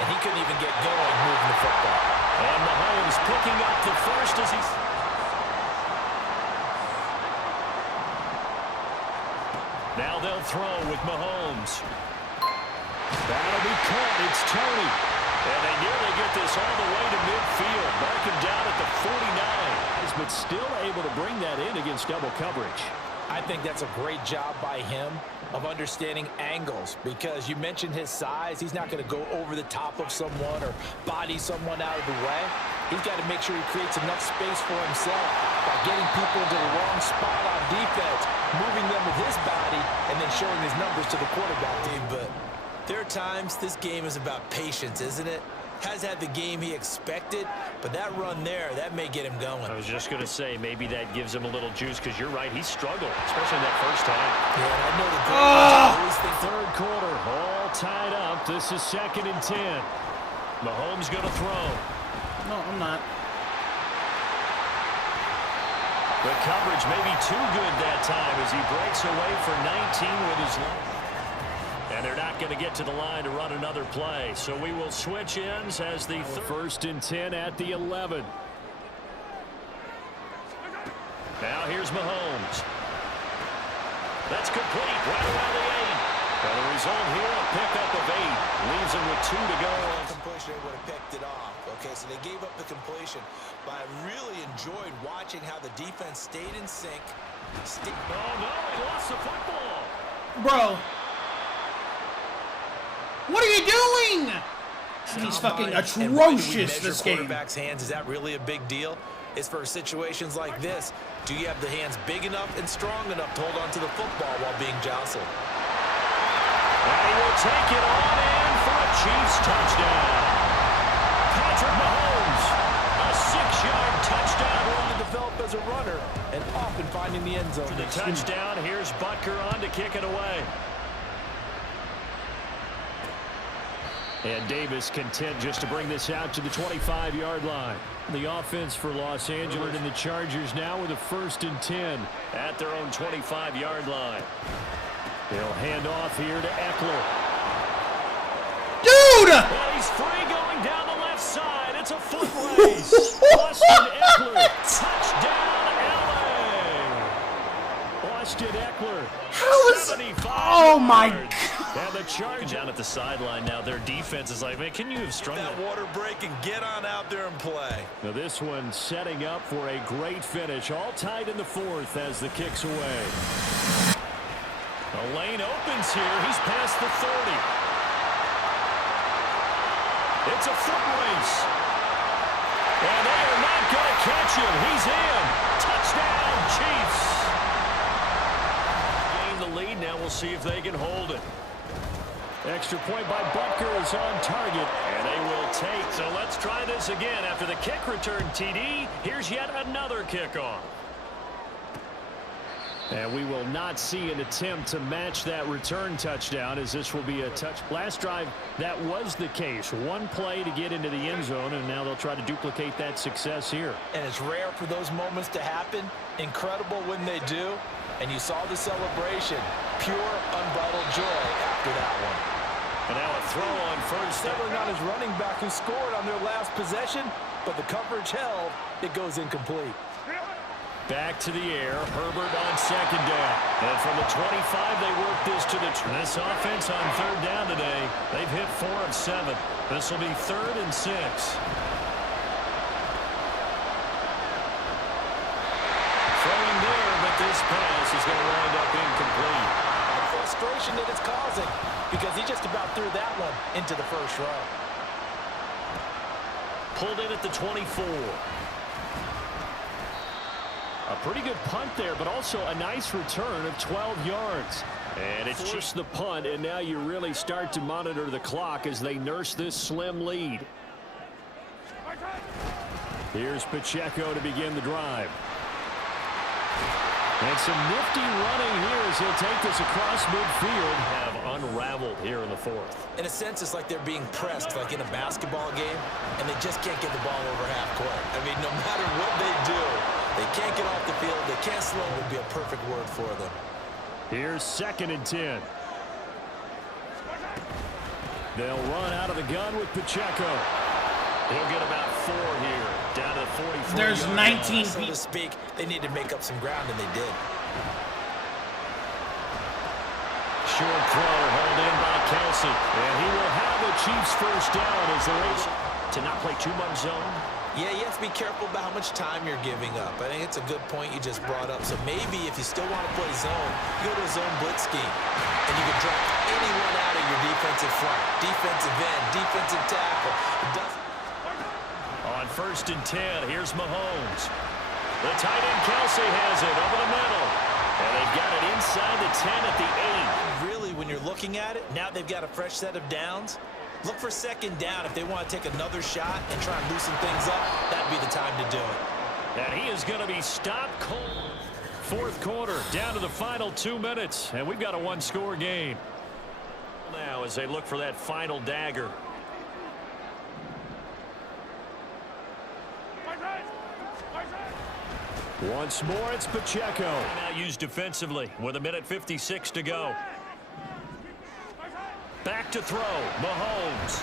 and he couldn't even get going moving the football. And Mahomes picking up the first as he's... Now they'll throw with Mahomes. That'll be caught. It's Tony. And they nearly get this all the way to midfield. Mark him down at the 49. But still able to bring that in against double coverage. I think that's a great job by him of understanding angles, because you mentioned his size. He's not going to go over the top of someone or body someone out of the way. He's got to make sure he creates enough space for himself by getting people into the wrong spot on defense, moving them with his body, and then showing his numbers to the quarterback team. But there are times this game is about patience, isn't it? Has had the game he expected, but that run there, that may get him going. I was just going to say, maybe that gives him a little juice, because you're right, he struggled, especially in that first time. Yeah, and I know the always think third quarter, all tied up. This is 2nd and 10. Mahomes going to throw. No, I'm not. The coverage may be too good that time as he breaks away for 19 with his line. And they're not going to get to the line to run another play. So we will switch ends as the 1st and 10 at the 11. Now here's Mahomes. That's complete right around the 8. And the result here, a pickup of 8. Leaves him with 2 to go. Completion, they would have picked it off. Okay, so they gave up the completion. But I really enjoyed watching how the defense stayed in sync. Oh, no, he lost the football. Bro. What are you doing? He's fucking atrocious this game. Quarterback's hands, is that really a big deal? It's for situations like this. Do you have the hands big enough and strong enough to hold on to the football while being jostled? And he will take it on in for a Chiefs touchdown. Patrick Mahomes, a 6-yard touchdown. Going to develop as a runner and often finding the end zone. For the touchdown, here's Butker on to kick it away. And Davis content just to bring this out to the 25-yard line. The offense for Los Angeles and the Chargers now with a 1st and 10 at their own 25-yard line. They'll hand off here to Eckler. Dude! Well, he's free going down the left side. It's a foot race. Austin Eckler. Touchdown, L.A. Austin Eckler. How is... Oh, my God. And the Chargers down at the sideline now. Their defense is like, man, can you have strung that water break and get on out there and play? Now this one setting up for a great finish. All tied in the 4th as the kick's away. The lane opens here. He's past the 30. It's a foot race. And they are not going to catch him. He's in. Touchdown, Chiefs. Gain the lead. Now we'll see if they can hold it. Extra point by Butker is on target, and they will take. So let's try this again. After the kick return TD, here's yet another kickoff. And we will not see an attempt to match that return touchdown, as this will be a touch. Last drive, that was the case. One play to get into the end zone, and now they'll try to duplicate that success here. And it's rare for those moments to happen. Incredible when they do. And you saw the celebration. Pure, unbridled joy after that one. And now a throw on first. Settling on his running back who scored on their last possession, but the coverage held. It goes incomplete. Back to the air. Herbert on 2nd down. And from the 25, they work this to the... This offense on 3rd down today, they've hit 4 of 7. This will be 3rd and 6. Throwing there, but this pass is going to wind up incomplete. The frustration that it's causing, because he just about threw that one into the first row. Pulled in at the 24. A pretty good punt there, but also a nice return of 12 yards. And it's just the punt, and now you really start to monitor the clock as they nurse this slim lead. Here's Pacheco to begin the drive. And some nifty running here as he'll take this across midfield. Have unraveled here in the 4th. In a sense, it's like they're being pressed, like in a basketball game, and they just can't get the ball over half court. I mean, no matter what they do, they can't get off the field. They can't slow. It would be a perfect word for them. Here's 2nd and 10. They'll run out of the gun with Pacheco. He'll get about 4 here, down to the 44. There's 19 so to speak. They need to make up some ground, and they did. short throw held in by Kelsey. And he will have the Chiefs first down as the race to not play too much zone. Yeah, you have to be careful about how much time you're giving up. I think it's a good point you just brought up. So maybe if you still want to play zone, you go to a zone blitz scheme. And you can drop anyone out of your defensive front. Defensive end, defensive tackle. On 1st and 10, here's Mahomes. The tight end Kelsey has it over the middle. And they've got it inside the 10 at the 8. Really, when you're looking at it, now they've got a fresh set of downs. Look for 2nd down. If they want to take another shot and try and loosen things up, that'd be the time to do it. And he is going to be stopped cold. 4th quarter, down to the final 2 minutes. And we've got a 1-score game. Now as they look for that final dagger. Once more, it's Pacheco. Now used defensively with 1:56 to go. Back to throw, Mahomes.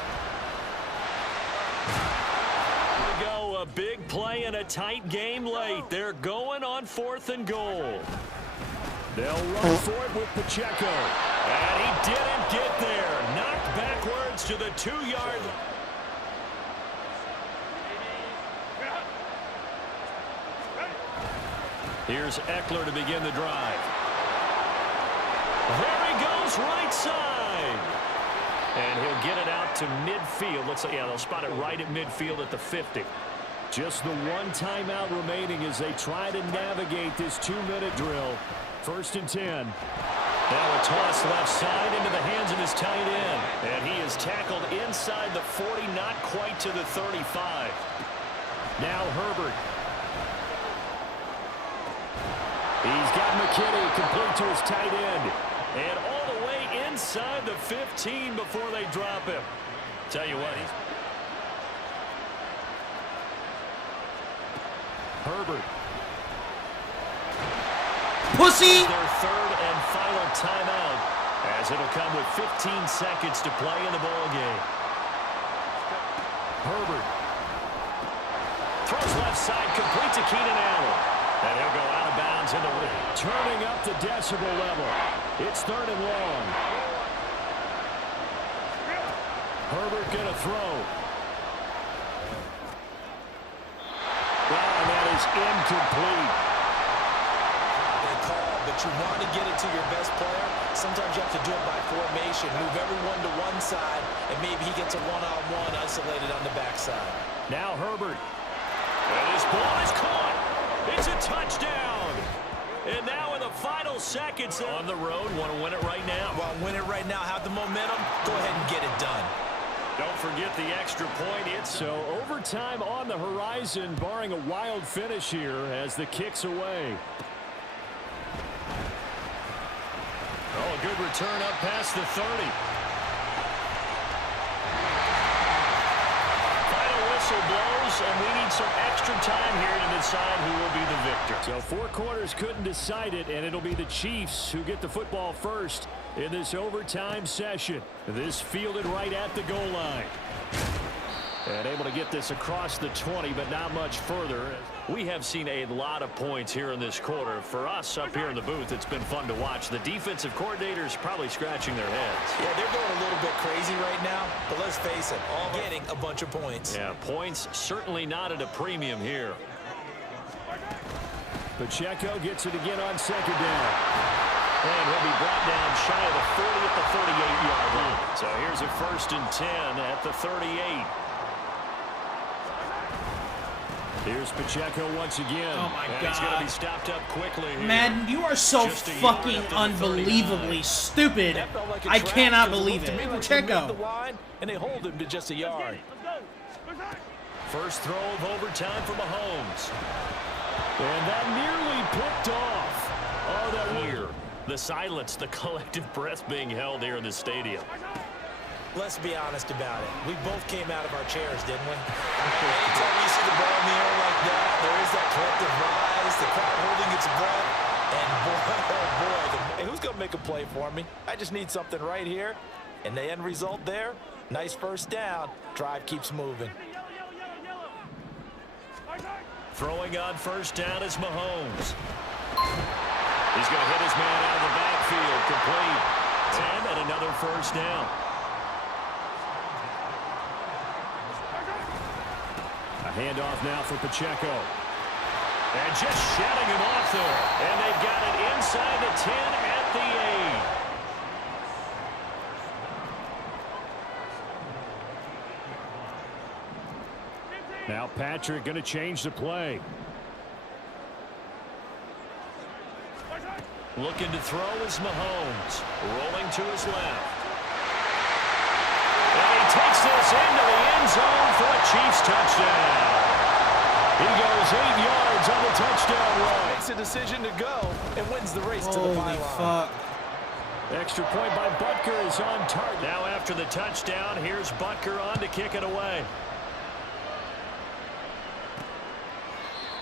To go, a big play in a tight game late. They're going on 4th and goal. They'll run for it with Pacheco. And he didn't get there. Knocked backwards to the 2-yard line. Here's Eckler to begin the drive. There he goes, right side. And he'll get it out to midfield. Looks like, yeah, they'll spot it right at midfield at the 50. Just the 1 timeout remaining as they try to navigate this 2-minute drill. 1st and 10. Now a toss left side into the hands of his tight end. And he is tackled inside the 40, not quite to the 35. Now Herbert. He's got McKinney complete to his tight end. And all the way inside the 15 before they drop him. Tell you what, Herbert. Pussy! Their 3rd and final timeout, as it'll come with 15 seconds to play in the ball game. Herbert throws left side, complete to Keenan Allen. And he'll go out of bounds in the ring. Turning up the decibel level. It's 3rd and long. Herbert gonna throw. Wow, that is incomplete. They call, but you want to get it to your best player. Sometimes you have to do it by formation. Move everyone to one side, and maybe he gets a one-on-one isolated on the backside. Now Herbert. And his ball is caught. It's a touchdown. And now in the final seconds on the road, want to win it right now. Well, win it right now, have the momentum, go ahead and get it done. Don't forget the extra point. So overtime on the horizon, barring a wild finish here as the kick's away. Oh, a good return up past the 30. Blows, and we need some extra time here to decide who will be the victor. So 4 quarters couldn't decide it, and it'll be the Chiefs who get the football first in this overtime session. This fielded right at the goal line. And able to get this across the 20, but not much further. We have seen a lot of points here in this quarter. For us up here in the booth, it's been fun to watch. The defensive coordinators probably scratching their heads. Yeah, they're going a little bit crazy right now, but let's face it, all getting a bunch of points. Yeah, points certainly not at a premium here. Pacheco gets it again on 2nd down. And he'll be brought down shy of the 40 at the 38-yard line. So here's a 1st and 10 at the 38. Here's Pacheco once again. Oh, my God. He's going to be stopped up quickly here. Madden, you are so fucking unbelievably stupid. Like I cannot believe it. Pacheco. And they hold him to just a yard. First throw of overtime for Mahomes. And that nearly picked off. Oh, that here. The silence, the collective breath being held here in the stadium. Let's be honest about it. We both came out of our chairs, didn't we? Anytime you see the ball in the air like that, there is that collective rise, the crowd holding its breath, and boy, oh boy, who's going to make a play for me? I just need something right here, and the end result there, nice 1st down. Drive keeps moving. Throwing on 1st down is Mahomes. He's going to hit his man out of the backfield, complete. another first down. A handoff now for Pacheco. And just shutting him off there. And they've got it inside the 10 at the 8. Now Patrick going to change the play. Looking to throw is Mahomes. Rolling to his left. And he takes this into the end zone for a Chiefs touchdown. He goes 8 yards on the touchdown run. Makes a decision to go and wins the race to the Holy pylon. fuck. Extra point by Butker is on target. Now after the touchdown, here's Butker on to kick it away.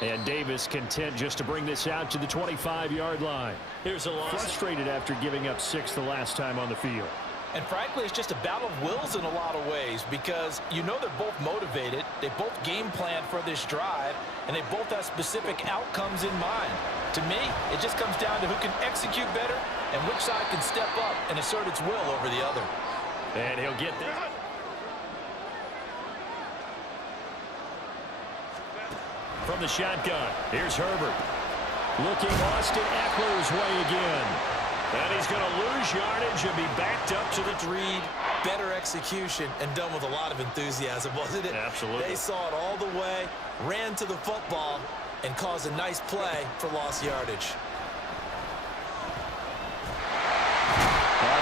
And Davis content just to bring this out to the 25-yard line. Here's a loss. Frustrated after giving up 6 the last time on the field. And frankly, it's just a battle of wills in a lot of ways because you know they're both motivated. They both game plan for this drive, and they both have specific outcomes in mind. To me, it just comes down to who can execute better and which side can step up and assert its will over the other. And he'll get this. From the shotgun, here's Herbert. Looking Austin Eckler's way again. And he's going to lose yardage and be backed up to the Reed, better execution, and done with a lot of enthusiasm, wasn't it? Absolutely. They saw it all the way, ran to the football, and caused a nice play for lost yardage.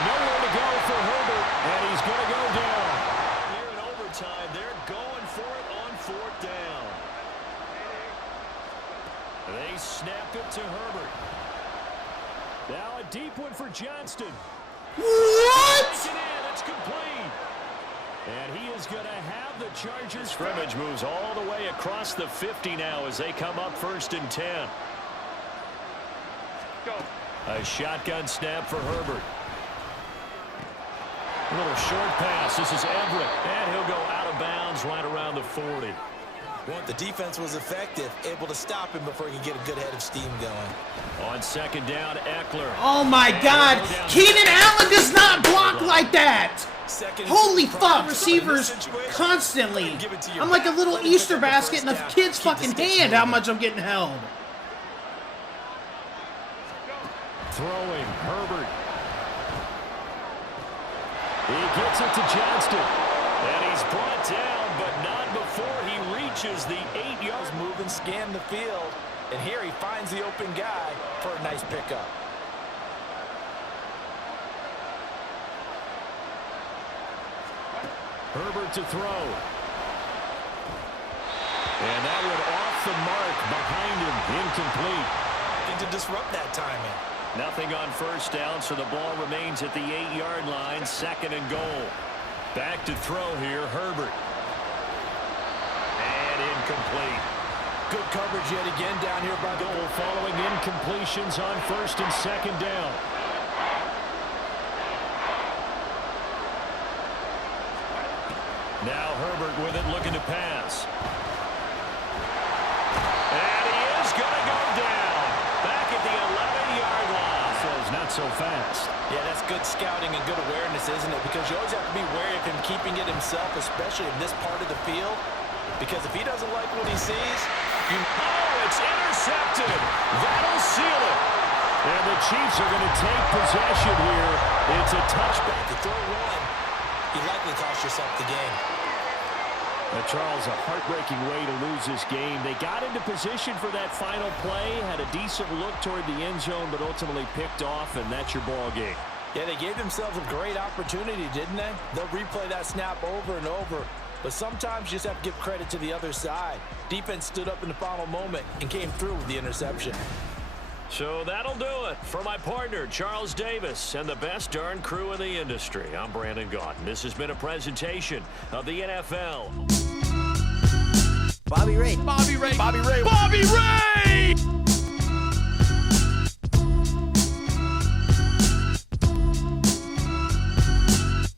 Nowhere to go for Herbert, and he's going to go down. Here in overtime, they're going for it on 4th down. They snap it to Herbert. Now a deep one for Johnston. What? It's complete. And he is going to have the Chargers. Scrimmage moves all the way across the 50 now as they come up 1st and 10. Go. A shotgun snap for Herbert. A little short pass. This is Everett. And he'll go out of bounds right around the 40. The defense was effective, able to stop him before he could get a good head of steam going. On 2nd down, Eckler. Oh my God. Keenan Allen does not block like that. Holy fuck. Receivers constantly. I'm like a little Easter basket in a kid's fucking hand how much I'm getting held. Throwing, Herbert. He gets it to Johnston. And he's brought down, but not before he reaches the 8 yards. Moving, scan the field, and here he finds the open guy for a nice pickup. Herbert to throw. And that one off the mark behind him, incomplete. And to disrupt that timing. Nothing on 1st down, so the ball remains at the 8-yard line, 2nd and goal. Back to throw here, Herbert. And incomplete. Good coverage yet again down here by goal following incompletions on 1st and 2nd down. Now Herbert with it, looking to pass. And he is going to go down. Back at the 11-yard line. Says not so fast. Yeah, that's good scouting and good awareness, isn't it? Because you always have to be wary of him keeping it himself, especially in this part of the field. Because if he doesn't like what he sees, oh, it's intercepted. That'll seal it. And the Chiefs are going to take possession here. It's a touchback. To throw one, you likely cost yourself the game. Now, Charles, a heartbreaking way to lose this game. They got into position for that final play, had a decent look toward the end zone, but ultimately picked off, and that's your ball game. Yeah, they gave themselves a great opportunity, didn't they? They'll replay that snap over and over. But sometimes you just have to give credit to the other side. Defense stood up in the final moment and came through with the interception. So that'll do it for my partner, Charles Davis, and the best darn crew in the industry. I'm Brandon Gaudin. This has been a presentation of the NFL. Bobby Ray. Bobby Ray. Bobby Ray. Bobby Ray!